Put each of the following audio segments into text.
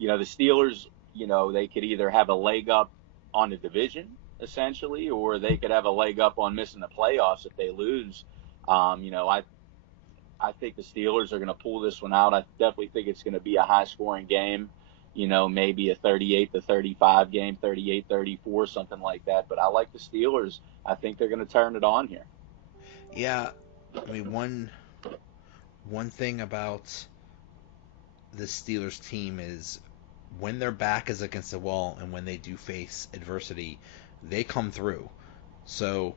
the Steelers, they could either have a leg up on the division, essentially, or they could have a leg up on missing the playoffs if they lose. I think the Steelers are going to pull this one out. I definitely think it's going to be a high-scoring game, maybe a 38-35 game, 38-34, something like that. But I like the Steelers. I think they're going to turn it on here. Yeah, I mean one thing about the Steelers team is when their back is against the wall and when they do face adversity, they come through. So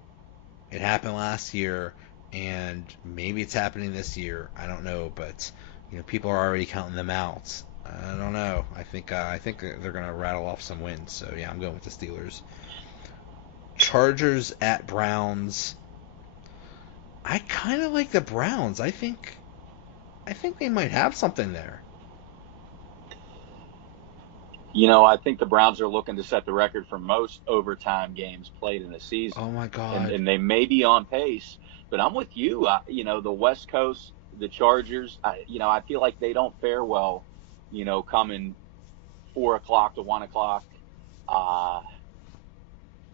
it happened last year, and maybe it's happening this year. I don't know, but people are already counting them out. I don't know. I think they're gonna rattle off some wins. So yeah, I'm going with the Steelers. Chargers at Browns. I kind of like the Browns. I think they might have something there. I think the Browns are looking to set the record for most overtime games played in a season, Oh my and God. and they may be on pace. But I'm with you. The West Coast, the Chargers. I feel like they don't fare well. Coming 4 o'clock to 1 o'clock. Uh,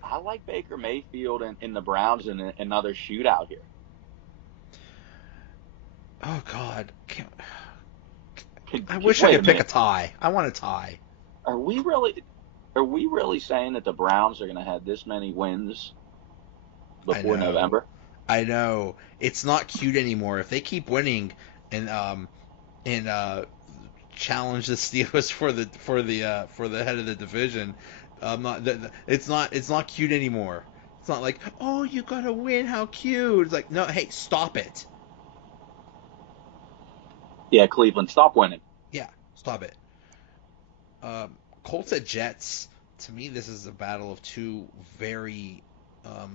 I like Baker Mayfield and the Browns in another shootout here. Oh God. Could, I wish I Wait a could pick a minute. tie. I want a tie. Are we really? Are we really saying that the Browns are going to have this many wins I before know. November? I know. It's not cute anymore. If they keep winning and challenge the Steelers for the head of the division, not it's not cute anymore. It's not like, oh, you gotta win, how cute. It's like, no, hey, stop it. Yeah, Cleveland, stop winning. Yeah, stop it. Colts at Jets. To me, this is a battle of two very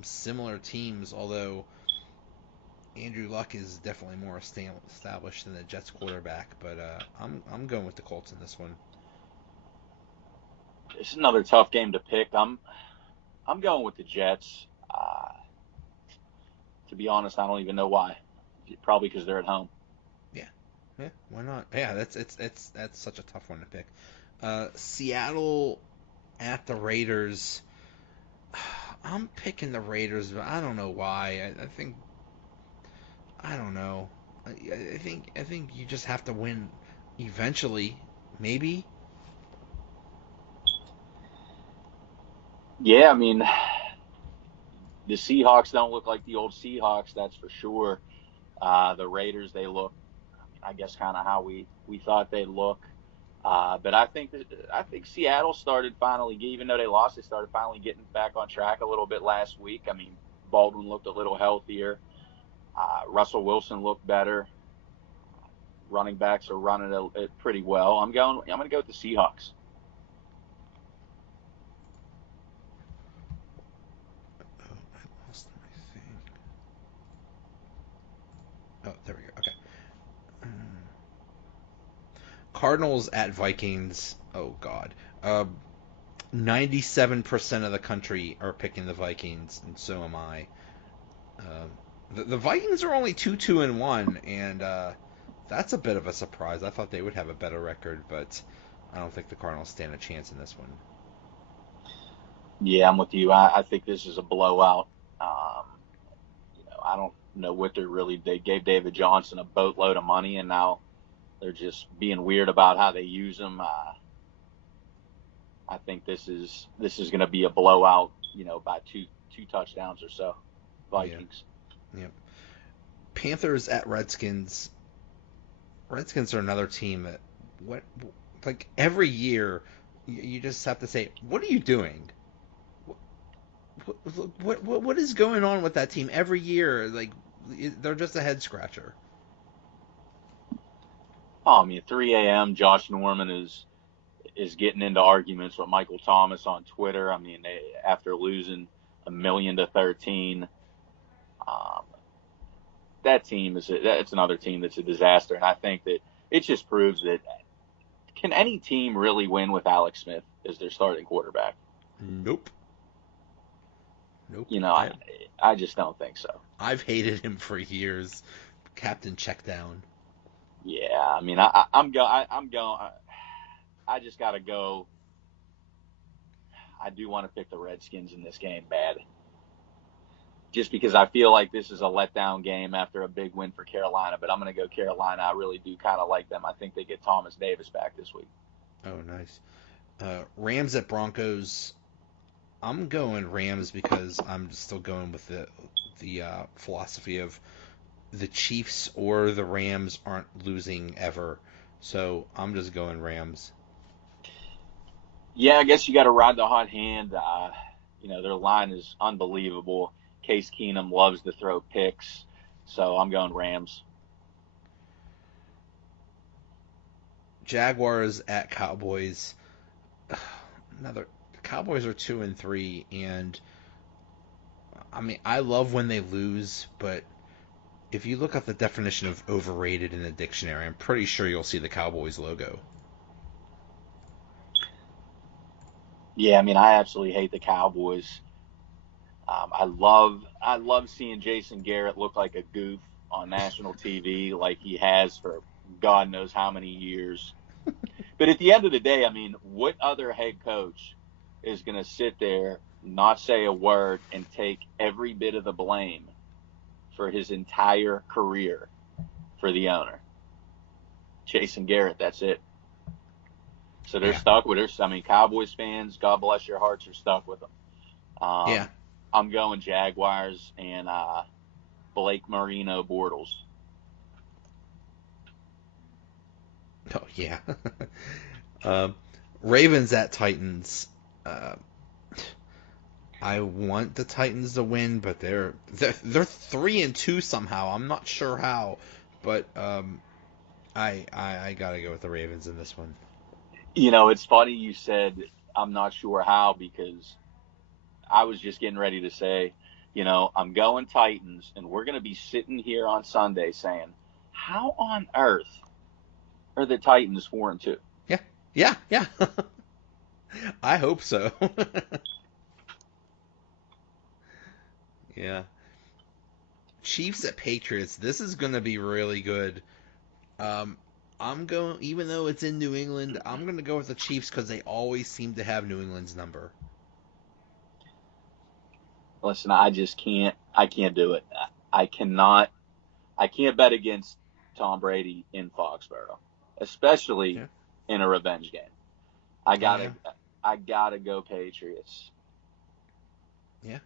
similar teams. Although Andrew Luck is definitely more established than the Jets quarterback, but I'm going with the Colts in this one. It's another tough game to pick. I'm going with the Jets. To be honest, I don't even know why. Probably because they're at home. Yeah, yeah, why not? Yeah, that's such a tough one to pick. Seattle at the Raiders. I'm picking the Raiders, but I don't know why. I think I don't know. I think you just have to win eventually. Maybe. Yeah, I mean, the Seahawks don't look like the old Seahawks, that's for sure. The Raiders, they look, I guess, kind of how we thought they'd look. But I think Seattle started finally, even though they lost, they started finally getting back on track a little bit last week. I mean, Baldwin looked a little healthier. Russell Wilson looked better. Running backs are running it pretty well. I'm going to go with the Seahawks. Oh, I lost my thing. Oh, there we go. Okay. Cardinals at Vikings. Oh God. 97% of the country are picking the Vikings, and so am I. Um, the Vikings are only 2-2-1, and that's a bit of a surprise. I thought they would have a better record, but I don't think the Cardinals stand a chance in this one. Yeah, I'm with you. I think this is a blowout. I don't know what they gave David Johnson a boatload of money, and now they're just being weird about how they use him. I think this is going to be a blowout. By two touchdowns or so. Yeah, Vikings. yeah. Panthers at Redskins. Redskins are another team that what like every year you just have to say, what are you doing? What is going on with that team every year? Like they're just a head scratcher. Oh, I mean, 3 a.m. Josh Norman is getting into arguments with Michael Thomas on Twitter. I mean, after losing 1 million to 13, um, that team that's another team that's a disaster. And I think that it just proves that can any team really win with Alex Smith as their starting quarterback? Nope, nope. You know, I I just don't think so. I've hated him for years. Captain Checkdown. Yeah, I mean, I'm going. I just got to go. I do want to pick the Redskins in this game bad. Just because I feel like this is a letdown game after a big win for Carolina, but I'm going to go Carolina. I really do kind of like them. I think they get Thomas Davis back this week. Oh, nice. Rams at Broncos. I'm going Rams because I'm still going with the philosophy of the Chiefs or the Rams aren't losing ever. So I'm just going Rams. Yeah, I guess you got to ride the hot hand. Their line is unbelievable. Case Keenum loves to throw picks, so I'm going Rams. Jaguars at Cowboys. Cowboys are 2-3, and I mean I love when they lose, but if you look up the definition of overrated in the dictionary, I'm pretty sure you'll see the Cowboys logo. Yeah, I mean I absolutely hate the Cowboys. I love seeing Jason Garrett look like a goof on national TV like he has for God knows how many years. But at the end of the day, I mean, what other head coach is going to sit there, not say a word, and take every bit of the blame for his entire career for the owner? Jason Garrett, that's it. So they're stuck with her. I mean, Cowboys fans, God bless your hearts, are stuck with them. Yeah. I'm going Jaguars and Blake Marino Bortles. Oh, yeah. Ravens at Titans. I want the Titans to win, but they're 3-2 somehow. I'm not sure how, but I gotta go with the Ravens in this one. You know, it's funny you said I'm not sure how, because I was just getting ready to say, I'm going Titans, and we're going to be sitting here on Sunday saying, how on earth are the Titans 4-2? Yeah. I hope so. Yeah. Chiefs at Patriots. This is going to be really good. I'm going, even though it's in New England, I'm going to go with the Chiefs because they always seem to have New England's number. Listen, I can't do it. I can't bet against Tom Brady in Foxborough, especially in a revenge game. I gotta go Patriots. Yeah,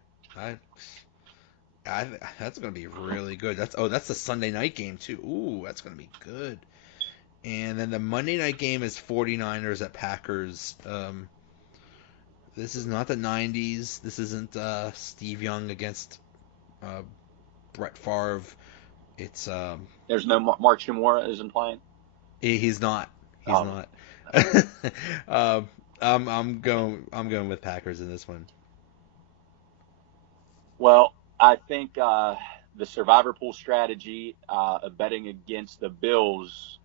that's gonna be really good. That's the Sunday night game too. Ooh, that's gonna be good. And then the Monday night game is 49ers at Packers. This is not the 90s. This isn't Steve Young against Brett Favre. It's There's no Mark Chimura isn't playing. He's not. He's not. I'm going with Packers in this one. Well, I think the survivor pool strategy of betting against the Bills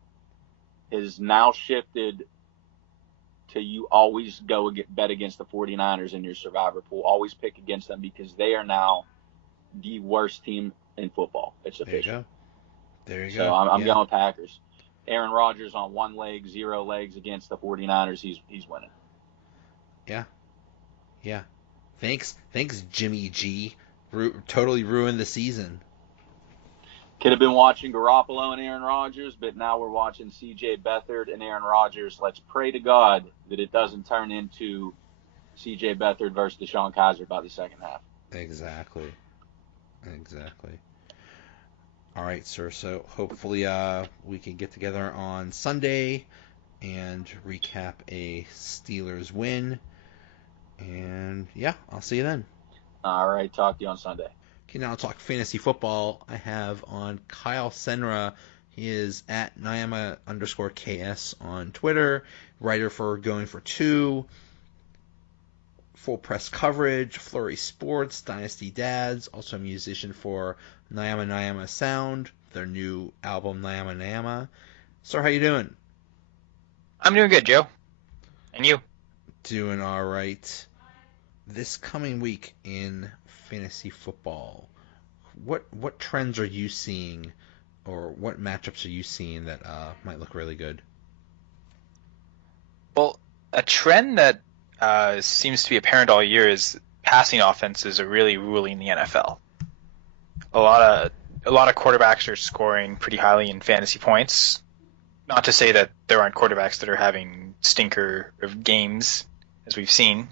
is now shifted to you always bet against the 49ers in your survivor pool. Always pick against them because they are now the worst team in football. It's official. There you go. So I'm going Packers. Aaron Rodgers on one leg, 0 legs against the 49ers. He's winning. Yeah. Thanks, Jimmy G. Totally ruined the season. Could have been watching Garoppolo and Aaron Rodgers, but now we're watching C.J. Beathard and Aaron Rodgers. Let's pray to God that it doesn't turn into C.J. Beathard versus Deshaun Kaiser by the second half. Exactly. All right, sir. So hopefully we can get together on Sunday and recap a Steelers win. And yeah, I'll see you then. All right, talk to you on Sunday. Okay, now I'll talk fantasy football. I have on Kyle Senra. He is at Nyama_KS on Twitter. Writer for Going for Two. Full press coverage, Flurry Sports, Dynasty Dads. Also a musician for Nyama Sound, their new album Nyama. Sir, how you doing? I'm doing good, Joe. And you? Doing all right. This coming week in fantasy football, what trends are you seeing, or what matchups are you seeing that might look really good? Well, a trend that seems to be apparent all year is passing offenses are really ruling the NFL. A lot of quarterbacks are scoring pretty highly in fantasy points. Not to say that there aren't quarterbacks that are having stinker of games, as we've seen.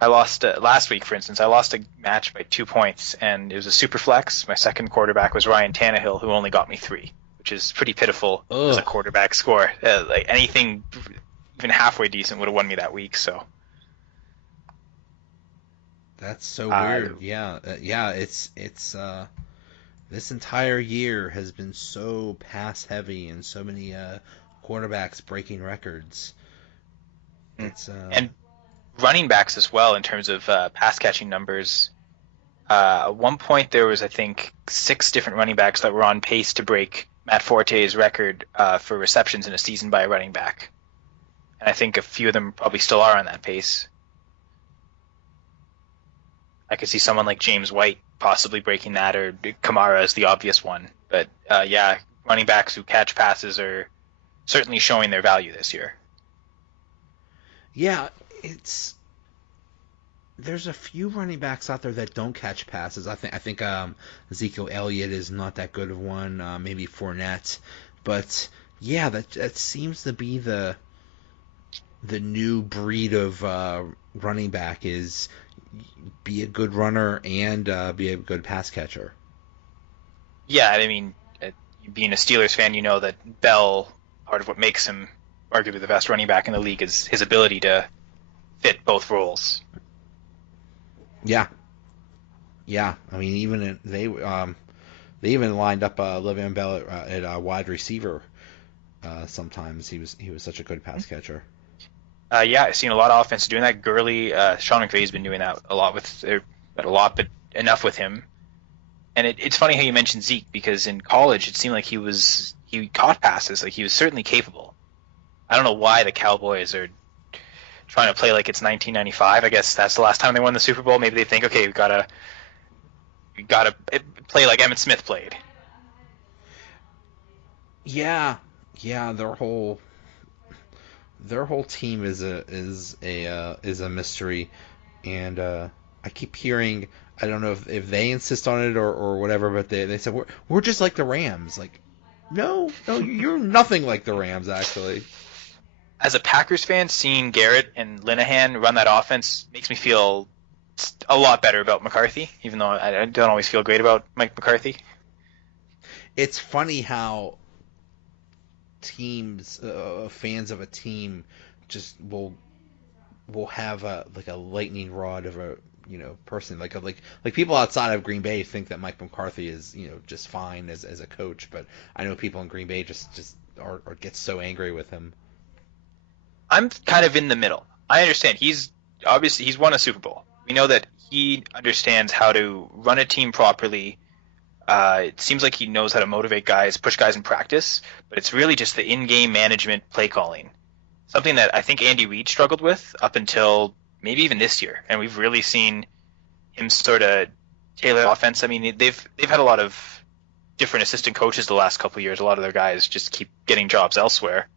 I lost last week, for instance. I lost a match by 2 points, and it was a super flex. My second quarterback was Ryan Tannehill, who only got me 3, which is pretty pitiful as a quarterback score. Like anything even halfway decent would have won me that week. So That's so weird. Yeah, It's this entire year has been so pass heavy and so many quarterbacks breaking records. It's and running backs as well in terms of pass catching numbers. At one point, there was, I think, 6 different running backs that were on pace to break Matt Forte's record for receptions in a season by a running back. And I think a few of them probably still are on that pace. I could see someone like James White possibly breaking that, or Kamara is the obvious one. But yeah, running backs who catch passes are certainly showing their value this year. Yeah, there's a few running backs out there that don't catch passes. I think Ezekiel Elliott is not that good of one. Maybe Fournette, but yeah, that seems to be the new breed of running back is be a good runner and be a good pass catcher. Yeah, I mean, being a Steelers fan, you know that Bell, part of what makes him arguably the best running back in the league is his ability to fit both roles. Yeah. I mean, even they even lined up Le'Veon Bell at wide receiver. Sometimes he was such a good pass catcher. Yeah, I've seen a lot of offense doing that. Gurley, Sean McVay's been doing that a lot but enough with him. And it's funny how you mentioned Zeke, because in college it seemed like he caught passes, like he was certainly capable. I don't know why the Cowboys are trying to play like it's 1995. I guess that's the last time they won the Super Bowl. Maybe they think, okay, we gotta play like Emmitt Smith played. Yeah, their whole team is a mystery, and I keep hearing, I don't know if they insist on it or whatever, but they said we're just like the Rams. Like, no, you're nothing like the Rams, actually. As a Packers fan, seeing Garrett and Linehan run that offense makes me feel a lot better about McCarthy, even though I don't always feel great about Mike McCarthy. It's funny how teams, fans of a team, just will have a lightning rod of a person, like people outside of Green Bay think that Mike McCarthy is just fine as a coach, but I know people in Green Bay just are get so angry with him. I'm kind of in the middle. I understand he's won a Super Bowl. We know that he understands how to run a team properly. It seems like he knows how to motivate guys, push guys in practice, but it's really just the in-game management, play calling. Something that I think Andy Reid struggled with up until maybe even this year, and we've really seen him sort of tailor offense. I mean, they've had a lot of different assistant coaches the last couple of years. A lot of their guys just keep getting jobs elsewhere.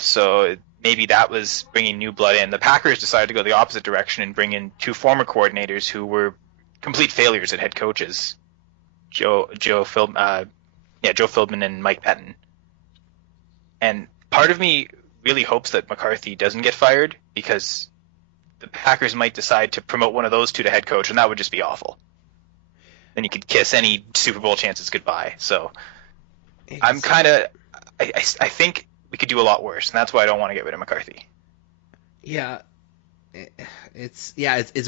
So maybe that was bringing new blood in. The Packers decided to go the opposite direction and bring in 2 former coordinators who were complete failures at head coaches, Joe Philbin and Mike Pettin. And part of me really hopes that McCarthy doesn't get fired, because the Packers might decide to promote one of those 2 to head coach, and that would just be awful. Then you could kiss any Super Bowl chances goodbye. So I'm kind of I think we could do a lot worse, and that's why I don't want to get rid of McCarthy. Yeah, it's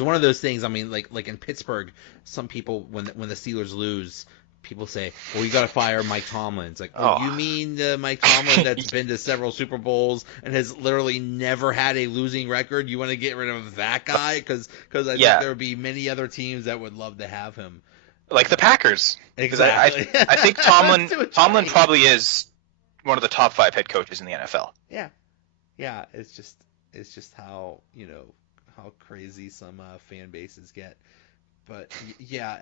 one of those things. I mean, like in Pittsburgh, some people when the Steelers lose, people say, "Well, you got to fire Mike Tomlin." It's like, oh, you mean the Mike Tomlin that's been to several Super Bowls and has literally never had a losing record? You want to get rid of that guy? Because I think there would be many other teams that would love to have him, like the Packers. Exactly. I think Tomlin probably is one of the top 5 head coaches in the NFL. Yeah. It's just how how crazy some fan bases get. But yeah,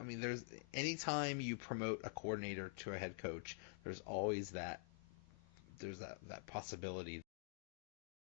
I mean, there's anytime you promote a coordinator to a head coach, there's always that there's that possibility